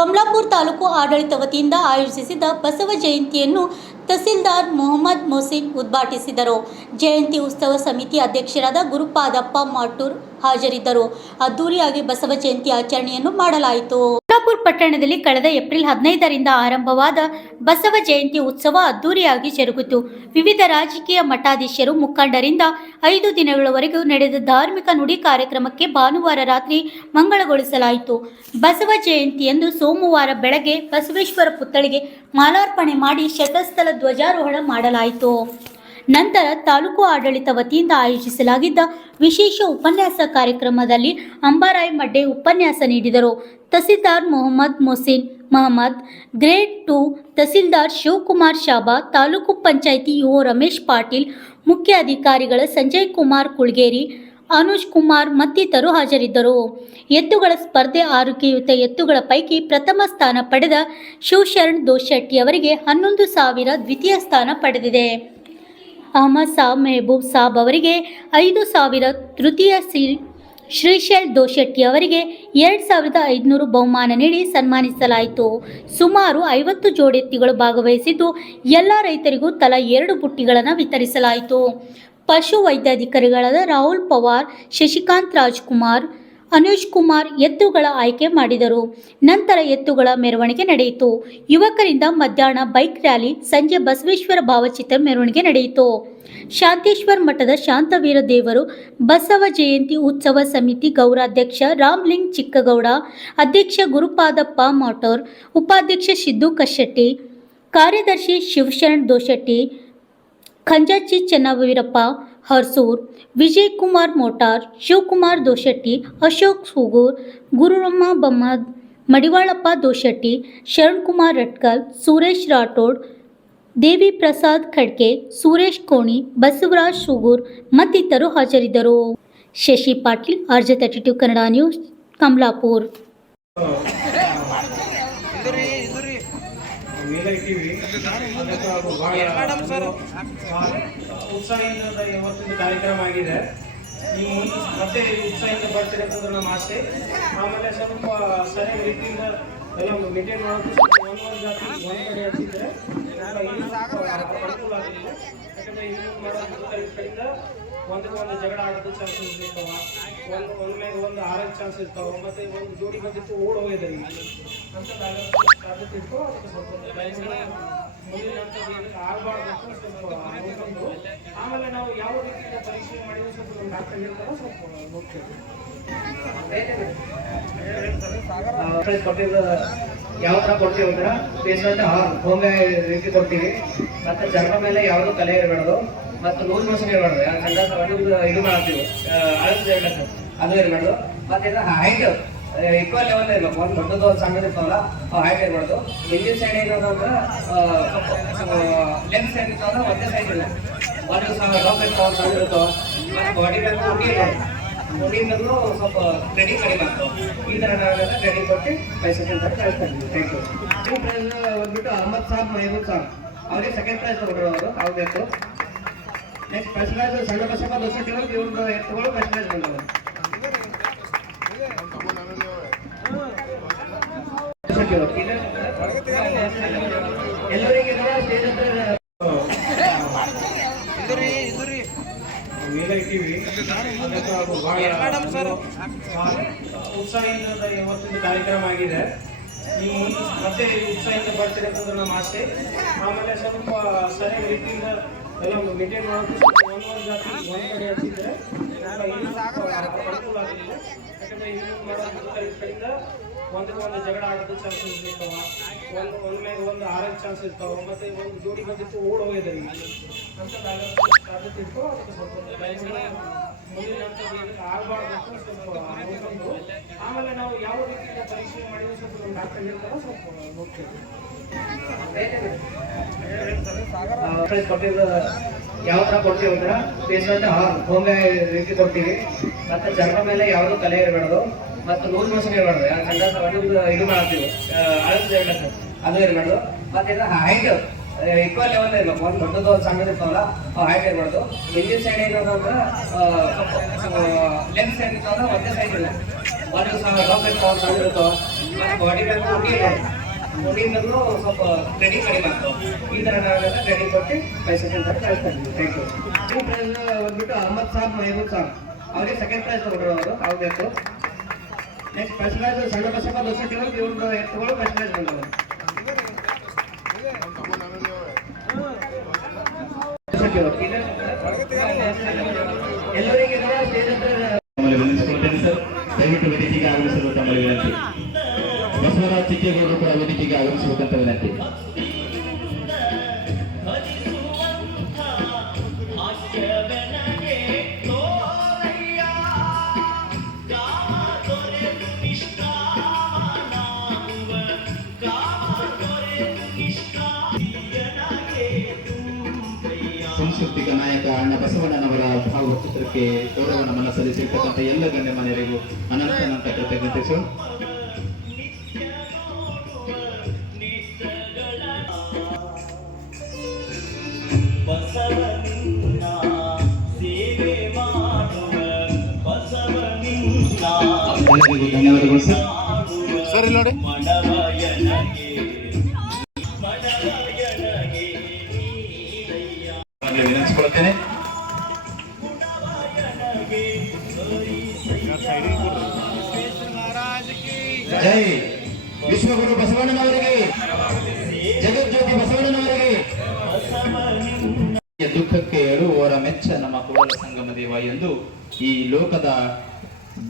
ಕಮಲಾಪುರ ತಾಲೂಕು ಆಡಳಿತ ವತಿಯಿಂದ ಆಯೋಜಿಸಿದ್ದ ಬಸವ ಜಯಂತಿಯನ್ನು ತಹಸೀಲ್ದಾರ್ ಮೊಹಮ್ಮದ್ ಮೊಹಸಿನ್ ಉದ್ಘಾಟಿಸಿದರು. ಜಯಂತಿ ಉತ್ಸವ ಸಮಿತಿ ಅಧ್ಯಕ್ಷರಾದ ಗುರುಪಾದಪ್ಪ ಮಾಟೂರ್ ಹಾಜರಿದ್ದರು. ಅದ್ದೂರಿಯಾಗಿ ಬಸವ ಜಯಂತಿ ಆಚರಣೆಯನ್ನು ಮಾಡಲಾಯಿತು. ಕಮಲಾಪುರ ಪಟ್ಟಣದಲ್ಲಿ ಕಳೆದ ಏಪ್ರಿಲ್ 15ರಿಂದ ಆರಂಭವಾದ ಬಸವ ಜಯಂತಿ ಉತ್ಸವ ಅದ್ದೂರಿಯಾಗಿ ಜರುಗಿತು. ವಿವಿಧ ರಾಜಕೀಯ ಮಠಾಧೀಶರು ಮುಖಂಡರಿಂದ 5 ದಿನಗಳವರೆಗೂ ನಡೆದ ಧಾರ್ಮಿಕ ನುಡಿ ಕಾರ್ಯಕ್ರಮಕ್ಕೆ ಭಾನುವಾರ ರಾತ್ರಿ ಮಂಗಳಗೊಳಿಸಲಾಯಿತು. ಬಸವ ಜಯಂತಿಯಂದು ಸೋಮವಾರ ಬೆಳಗ್ಗೆ ಬಸವೇಶ್ವರ ಪುತ್ಥಳಿಗೆ ಮಾಲಾರ್ಪಣೆ ಮಾಡಿ ಶತಸ್ಥಲ ಧ್ವಜಾರೋಹಣ ಮಾಡಲಾಯಿತು. ನಂತರ ತಾಲೂಕು ಆಡಳಿತ ವತಿಯಿಂದ ಆಯೋಜಿಸಲಾಗಿದ್ದ ವಿಶೇಷ ಉಪನ್ಯಾಸ ಕಾರ್ಯಕ್ರಮದಲ್ಲಿ ಅಂಬಾರಾಯ್ ಮಡ್ಡೆ ಉಪನ್ಯಾಸ ನೀಡಿದರು. ತಹಸೀಲ್ದಾರ್ ಮೊಹಮ್ಮದ್ ಮೊಹಸಿನ್ ಮಹಮ್ಮದ್, ಗ್ರೇಡ್ 2 ತಹಸೀಲ್ದಾರ್ ಶಿವಕುಮಾರ್ ಶಾಬಾ, ತಾಲೂಕು ಪಂಚಾಯಿತಿ ಇಒ ರಮೇಶ್ ಪಾಟೀಲ್, ಮುಖ್ಯ ಅಧಿಕಾರಿಗಳ ಸಂಜಯ್ ಕುಮಾರ್ ಕುಳ್ಗೇರಿ, ಅನುಜ್ ಕುಮಾರ್ ಮತ್ತಿತರರು ಹಾಜರಿದ್ದರು. ಎತ್ತುಗಳ ಸ್ಪರ್ಧೆ ಆರೋಗ್ಯಯುತ ಎತ್ತುಗಳ ಪೈಕಿ ಪ್ರಥಮ ಸ್ಥಾನ ಪಡೆದ ಶಿವಶರಣ್ ದೋಶೆಟ್ಟಿ ಅವರಿಗೆ 11,000 ದ್ವಿತೀಯ ಸ್ಥಾನ ಪಡೆದಿದೆ. ಅಹಮದ್ ಸಾಬ್ ಮೆಹಬೂಬ್ ಸಾಬ್ ಅವರಿಗೆ 5,000, ತೃತೀಯ ಶ್ರೀಶೈಲ್ ದೋಶೆಟ್ಟಿ ಅವರಿಗೆ 2,500 ಬಹುಮಾನ ನೀಡಿ ಸನ್ಮಾನಿಸಲಾಯಿತು. ಸುಮಾರು 50 ಜೋಡೆತ್ತಿಗಳು ಭಾಗವಹಿಸಿದ್ದು ಎಲ್ಲ ರೈತರಿಗೂ ತಲಾ 2 ಬುಟ್ಟಿಗಳನ್ನು ವಿತರಿಸಲಾಯಿತು. ಪಶು ವೈದ್ಯಾಧಿಕಾರಿಗಳಾದ ರಾಹುಲ್ ಪವಾರ್, ಶಶಿಕಾಂತ್ ರಾಜ್ಕುಮಾರ್, ಅನುಜ್ ಕುಮಾರ್ ಎತ್ತುಗಳ ಆಯ್ಕೆ ಮಾಡಿದರು. ನಂತರ ಎತ್ತುಗಳ ಮೆರವಣಿಗೆ ನಡೆಯಿತು. ಯುವಕರಿಂದ ಮಧ್ಯಾಹ್ನ ಬೈಕ್ ರ್ಯಾಲಿ, ಸಂಜೆ ಬಸವೇಶ್ವರ ಭಾವಚಿತ್ರ ಮೆರವಣಿಗೆ ನಡೆಯಿತು. ಶಾಂತೇಶ್ವರ ಮಠದ ಶಾಂತವೀರ ದೇವರು ಬಸವ ಜಯಂತಿ ಉತ್ಸವ ಸಮಿತಿ ಗೌರಾಧ್ಯಕ್ಷ ರಾಮ್ಲಿಂಗ್ ಚಿಕ್ಕಗೌಡ, ಅಧ್ಯಕ್ಷ ಗುರುಪಾದಪ್ಪ ಮಾಟೂರ್, ಉಪಾಧ್ಯಕ್ಷ ಸಿದ್ದು ಕಶೆಟ್ಟಿ, ಕಾರ್ಯದರ್ಶಿ ಶಿವಶರಣ್ ದೋಶೆಟ್ಟಿ, ಖಂಜಾಚಿ ಚೆನ್ನವೀರಪ್ಪ ಹರ್ಸೂರ್, ವಿಜಯ್ ಕುಮಾರ್ ಮೋಟಾರ್, ಶಿವಕುಮಾರ್ ದೋಶೆಟ್ಟಿ, ಅಶೋಕ್ ಸೂಗೂರ್, ಗುರುರಮ್ಮ ಬಮ್ಮದ್, ಮಡಿವಾಳಪ್ಪ ದೋಶೆಟ್ಟಿ, ಶರಣ್ ಕುಮಾರ್ ರಟ್ಕಲ್, ಸುರೇಶ್ ರಾಠೋಡ್, ದೇವಿ ಪ್ರಸಾದ್ ಖಡ್ಕೆ, ಸುರೇಶ್ ಕೋಣಿ, ಬಸವರಾಜ್ ಸೂಗೂರ್ ಮತ್ತಿತರರು ಹಾಜರಿದ್ದರು. Shashi Patil, RJ32 Kannada news, Kamalapur. ಉತ್ಸಾಹದಿಂದ ಇವತ್ತಿನ ಕಾರ್ಯಕ್ರಮ ಆಗಿದೆ. ನೀವು ಮತ್ತೆ ಉತ್ಸಾಹದಿಂದ ಬರ್ತೀರಿ ಅಂತ ನಮ್ಮ ಆಸೆ. ಆಮೇಲೆ ಸ್ವಲ್ಪ ಸರಿಯಾದ ರೀತಿಯಿಂದ ಎಲ್ಲ ಮೇಂಟೈನ್ ಮಾಡೋದು ಒಂದು ಜಾತಿ ಒಂದು ಕಡೆ ಹಚ್ಚಿದ್ರೆ ಅನುಕೂಲ ಆಗಲಿಲ್ಲ. ಯಾಕಂದರೆ ಇನ್ನೂ ಮಾಡೋದು ಕಡೆಯಿಂದ ಒಂದು ಜಗಳ ಆಡೋದು ಚಾನ್ಸಸ್ ಇರ್ತಾವ, ಒಂದು ಮೇಲೆ ಒಂದು ಆರೋಗ್ಯ ಚಾನ್ಸ್ ಇರ್ತಾವೆ, ಮತ್ತು ಒಂದು ಜೋಡಿ ಬಂದಿತ್ತು ಓಡ್ ಹೋಗಿದೆ ಅಂತ ಸಾಧ್ಯತೆ ಇತ್ತು. ಅದಕ್ಕೆ ಸ್ವಲ್ಪ ಮುಂದಿನ ಆಗಬಾರ್ದು ಅಂತ ಸ್ವಲ್ಪ ನೋಡ್ಕೊಂಡು ಆಮೇಲೆ ನಾವು ಯಾವ ರೀತಿಯಿಂದ ಪರೀಕ್ಷೆ ಮಾಡಿದ್ರೆ ಸ್ವಲ್ಪ ನಮ್ಮ ಡಾಕ್ಟರ್ ಹೇಳ್ತಾರೆ ಸ್ವಲ್ಪ ನೋಡ್ತೇವೆ. ಕೊಟ್ಟಿದ್ದು ಯಾವ ಥರ ಕೊಡ್ತೀವಿ ಅಂದ್ರೆ ಪೇಷಂಟ್ ಹೋಮಿಯೋ ರೀತಿ ಕೊಡ್ತೀವಿ. ಮತ್ತು ಚರ್ಮ ಮೇಲೆ ಯಾವುದೂ ಕಲೆ ಇರಬಾರ್ದು, ಮತ್ತು ಲೂಸ್ ಮೋಷನ್ ಇರಬಾರ್ದು. ಇದು ಮಾಡ್ತೀವಿ ಅದು ಇರಬಾರ್ದು. ಮತ್ತು ಇದು ಹೈಟ್ ಈಕ್ವಲ್ ಲೆವೆಲ್ ಇರಬೇಕು. ಒಂದು ದೊಡ್ಡದು ಒಂದು ಸಣ್ಣದು ಇರ್ತಾವಲ್ಲ ಹೈಟ್ ಇರಬಾರ್ದು. ಹಿಂದಿನ ಸೈಡ್ ಏನಂದ್ರೆ ಲೆಫ್ಟ್ ಸೈಡ್ ಇರ್ತಾವಲ್ಲ ಒಂದೇ ಸೈಡ್ ಇಲ್ಲ, ಒಂದು ಲಾಕ್ ಇರ್ತಾವ ಸಣ್ಣ ಇರ್ತಾವ. ಮತ್ತು ಬಾಡಿ ಮೇಲೆ ಮುಡಿ ಇರಬಾರ್ದು. ಮುಡಿ ಮೇಲೂ ಸ್ವಲ್ಪ ಟ್ರೆಡಿ ಕಡಿಮೆ ಆಗ್ತಾವೆ. ಈ ಥರ ನಾವೆಲ್ಲ ಟ್ರೆಡಿ ಕೊಟ್ಟು ಪೈಸೆ ಅಂತ ಕಳಿಸ್ತಾ ಇದ್ದೀವಿ. Thank you. ಪ್ರೈಸ್ ಬಂದ್ಬಿಟ್ಟು ಅಹಮದ್ ಸಾಬ್ ಮೆಹಬೂಬ್ ಸಾಬ್ ಅವ್ರಿಗೆ ಸೆಕೆಂಡ್ ಪ್ರೈಸ್ ಕೊಟ್ಟರು ಅವರು ಆಗಬೇಕು. ನೆಕ್ಸ್ಟ್ ಫಸ್ಟ್ ಪ್ರೈಸ್ ಸಣ್ಣ ಬಸಪ್ಪ ದೋಸೆಟ್ಟಿ ಅವ್ರಿಗೆ ಇವ್ರದ್ದು ಎತ್ತುಗಳು ಫಸ್ಟ್ ಪ್ರೈಸ್ ಬಂದವರು. ಎಲ್ಲರಿಗೆ ಸ್ಟೇಜ್ ಹತ್ರ ಉತ್ಸಾಹದಿಂದ ಇವತ್ತಿನ ಕಾರ್ಯಕ್ರಮ ಆಗಿದೆ. ನೀವು ಮತ್ತೆ ಉತ್ಸಾಹದಿಂದ ಬರ್ತೀರಿ ಅಂತ ನಮ್ಮ ಆಸೆ. ಆಮೇಲೆ ಸ್ವಲ್ಪ ಸರಿಯಾದ ರೀತಿಯಿಂದ ಎಲ್ಲ ಮೇಂಟೈನ್ ಮಾಡೋದು ಒಂದು ಜಾತಿ ಒಂದು ಕಡೆ ಹಚ್ಚಿದ್ರೆ ಅನುಕೂಲ ಆಗಲಿಲ್ಲ. ಯಾಕಂದರೆ ಇನ್ನೂ ಮಾಡೋದು ಕಡೆಯಿಂದ ಒಂದು ಜಗಳ ಆಡೋದು ಚಾನ್ಸಸ್ ಇರ್ತಾವ, ಒಂದು ಮೇಲೆ ಒಂದು ಆರೋಗ್ಯ ಚಾನ್ಸ್ ಇರ್ತಾವೆ, ಮತ್ತು ಒಂದು ಜೋಡಿ ಬಂದಿತ್ತು ಓಡ್ ಹೋಗಿದೆ ಅಂತ ಸಾಧ್ಯತೆ ಇತ್ತು. ಅದಕ್ಕೆ ಸ್ವಲ್ಪ ಮುಂದಿನ ಆಗಬಾರ್ದು ಅಂತ ಸ್ವಲ್ಪ ನೋಡ್ಕೊಂಡು ಆಮೇಲೆ ನಾವು ಯಾವ ರೀತಿಯಿಂದ ಪರೀಕ್ಷೆ ಮಾಡಿದ್ರೆ ಸ್ವಲ್ಪ ನಮ್ಮ ಡಾಕ್ಟರ್ ಹೇಳ್ತಾರೆ ಸ್ವಲ್ಪ ನೋಡ್ತೇವೆ. ಕೊಟ್ಟಿದ್ದು ಯಾವ ಥರ ಕೊಡ್ತೀವಿ ಅಂದ್ರೆ ಪೇಷಂಟ್ ಹೋಮಿಯೋ ರೀತಿ ಕೊಡ್ತೀವಿ. ಮತ್ತು ಚರ್ಮ ಮೇಲೆ ಯಾವುದೂ ಕಲೆ ಇರಬಾರ್ದು, ಮತ್ತು ಲೂಸ್ ಮೋಷನ್ ಇರಬಾರ್ದು. ಇದು ಮಾಡ್ತೀವಿ ಅದು ಇರಬಾರ್ದು. ಮತ್ತು ಇದು ಹೈಟ್ ಈಕ್ವಲ್ ಲೆವೆಲ್ ಇರಬೇಕು. ಒಂದು ದೊಡ್ಡದು ಒಂದು ಸಣ್ಣದು ಇರ್ತಾವಲ್ಲ ಹೈಟ್ ಇರಬಾರ್ದು. ಹಿಂದಿನ ಸೈಡ್ ಏನಂದ್ರೆ ಲೆಫ್ಟ್ ಸೈಡ್ ಇರ್ತಾವಲ್ಲ ಒಂದೇ ಸೈಡ್ ಇಲ್ಲ, ಒಂದು ಲಾಕ್ ಇರ್ತಾವ ಸಣ್ಣ ಇರ್ತಾವ. ಬಾಡಿ ಉಂಡಿಂದೂ ಸ್ವಲ್ಪ ಟ್ರೇನಿಂಗ್ ಕಡಿಮೆ ಆಗ್ತಾವೆ. ಈ ಥರ ನಾವೆಲ್ಲ ಟ್ರೇನಿಂಗ್ ಕೊಟ್ಟು 5 ಸೆಕೆಂಡ್ ತನಕ ಕಳಿಸ್ತಾ ಇದ್ದೀವಿ. Thank you. ಈ ಪ್ರೈಸ್ ಬಂದ್ಬಿಟ್ಟು ಅಹಮದ್ ಸಾಬ್ ಮೆಹಬೂಬ್ ಸಾಬ್ ಅವ್ರಿಗೆ ಸೆಕೆಂಡ್ ಪ್ರೈಸ್ ತಗೊಂಡ್ರು ಅವರು ಆಗಬೇಕು. ನೆಕ್ಸ್ಟ್ ಫಸ್ಟ್ ಪ್ರೈಸ್ ಸಣ್ಣ ಬಸಪ್ಪ ದೋಸೆ ಇವ್ರದ್ದು ಎತ್ತುಗಳು ಫಸ್ಟ್ ಪ್ರೈಸ್ ಬಂದವರು. ಎಲ್ಲರಿಗೆ ಸ್ಟೇಜ್ ಹತ್ರ ದಯವಿಟ್ಟು ವೇದಿಕೆಗೆ ಆಗಮಿಸಲು ತಮ್ಮಲ್ಲಿ ವಿನಂತಿ. ಬಸವರಾಜ್ ಚಿಕ್ಕೇಗೌಡರು ಕೂಡ ವೇದಿಕೆಗೆ ಆಗಮಿಸಬೇಕಂತ ವಿನಂತಿ. ಸಾಂಸ್ಕೃತಿಕ ನಾಯಕ ಅಣ್ಣ ಬಸವಣ್ಣನವರ ಭಾವಚಿತ್ರಕ್ಕೆ ಗೌರವ ನಮನ ಸಲ್ಲಿಸಿರ್ತಕ್ಕಂಥ ಎಲ್ಲ ಗಣ್ಯಮಾನ್ಯರಿಗೂ ಅನಂತ ಕೃತಜ್ಞತೆಗಳು. ಧನ್ಯವಾದಗಳು ಸರ್. ನೋಡಿ ವಿನಂತಿಸಿಕೊಳ್ಳುತ್ತೇನೆ. ಜೈ ವಿಶ್ವಗುರು ಬಸವಣ್ಣನವರಿಗೆ, ಜಗಜ್ಯೋತಿ ಬಸವಣ್ಣನವರಿಗೆ. ದುಃಖಕ್ಕೆ ಎಳುವವರ ಮೆಚ್ಚ ನಮ್ಮ ಕುಡಲ ಸಂಗಮ ದೇವ ಎಂದು ಈ ಲೋಕದ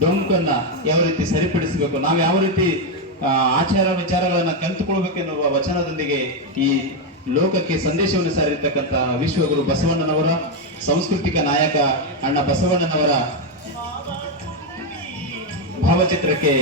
ಡೊಂಕನ್ನ ಯಾವ ರೀತಿ ಸರಿಪಡಿಸಬೇಕು, ನಾವು ಯಾವ ರೀತಿ ಆಚಾರ ವಿಚಾರಗಳನ್ನ ಕಲಿತುಕೊಳ್ಬೇಕೆನ್ನುವ ವಚನದೊಂದಿಗೆ ಈ ಲೋಕಕ್ಕೆ ಸಂದೇಶವನ್ನು ಸಾರಿರ್ತಕ್ಕಂಥ ವಿಶ್ವಗುರು ಬಸವಣ್ಣನವರ ಸಾಂಸ್ಕೃತಿಕ ನಾಯಕ ಅಣ್ಣ ಬಸವಣ್ಣನವರ ಭಾವಚಿತ್ರಕ್ಕೆ